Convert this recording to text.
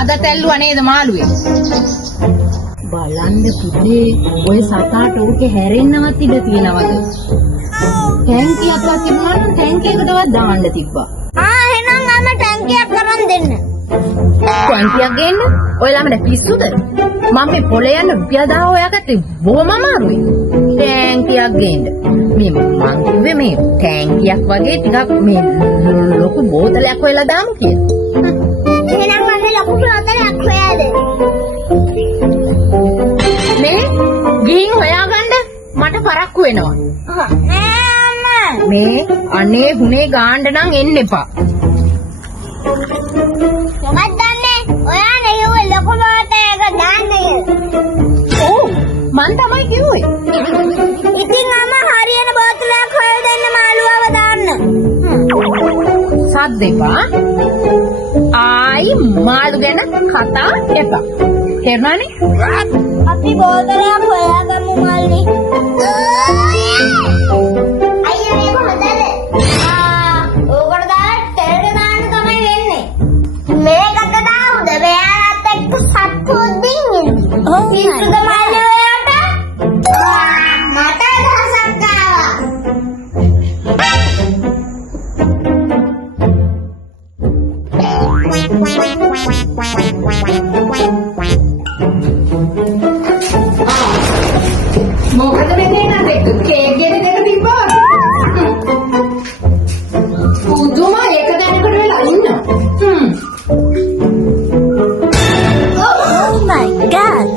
අද තැල්ලුවා නේද මාළුවේ? බලන්න පුතේ ඔය සතාට ඕකේ හැරෙන්නවත් ඉඩ තියනවද? ටැංකියක්වත් තිබුණා නම් ටැංකියකටවත් දාන්න තිබ්බා. එහෙනම් අම ටැංකියක් කරන් දෙන්න. ටැංකියක් ගේන්න? ඔයලාම දැන් පිස්සුද? මම මේ පොළේ යන රුපියල් 10 හොයාගත්තේ බොහොම අමාරුයි. ටැංකියක් ගේන්න. මේ මං කිව්වේ මේ ටැංකියක් වගේ ටිකක් මේ ලොකු බෝතලයක් හොයලා දාමු කියලා. එහෙනම් මම ලොකු බෝතලයක් හොයා දෙන්න. මේ ගිහින් හොයාගන්න මට පරක්කු වෙනවා. මේ අනේ හුනේ ගාන්න නම් එන්න එපා. මමත් දන්නේ ඔයා නෙවෙයි ලොකු බෝතලයක දාන්නේ. ඔව් මං තමයි කිව්වේ. ඉතින් අම හරියන බෝතලයක් හොයලා දෙන්න මාළුවව දාන්න. සද්ද එපා. ආයි මාළු ගැන කතා එපා. තේරුණානේ? අපි බෝතලයක් හොයාගමු මල්ලි. අයියෝ මේක හොඳද? ඕකට දාලා තෙල්ට දාන්න තමයි වෙන්නේ. මේකට දාමුද? මෙයාලත් එක්ක සත්පුද්දින් ඉන්නේ. ඔව් පිටුද මල්ලි ඔයාට? මට දහසක් ආවා. මොකද වෙන්නේ නැතේ? කේක් ගෙඩි දෙක තිබ්බා. පුදුම එක දැනකට වෙලා ඉන්නවා. Oh my god.